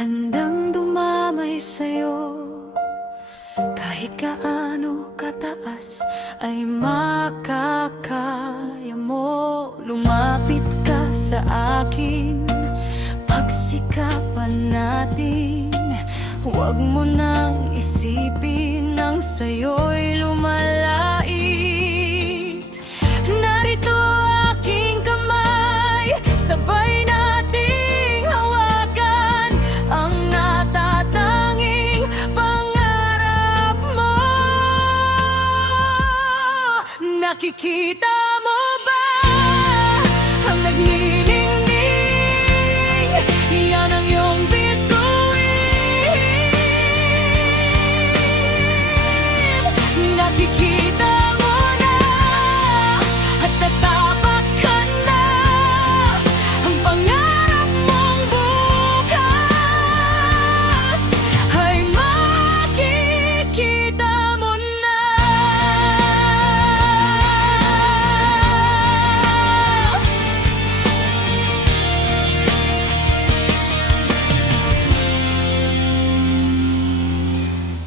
Handang dumamay sa'yo, kahit gaano kataas ay makakaya mo. Lumapit ka sa akin, pagsikapan natin. Huwag mo nang isipin ang sa'yo'y lumalait. Narito aking kamay, sabay nating hawakan ang natatanging pangarap mo. Nakikita mo ba ang nagniningning? Yan ang iyong bituin. Nakikita mo na at natapak ka na ang pangarap mong bukas ay makikita mo na.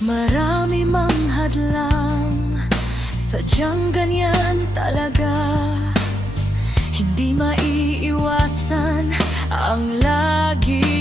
Marami mang hadlang, sadyang ganyan talaga. Hindi maiiwasan ang lagi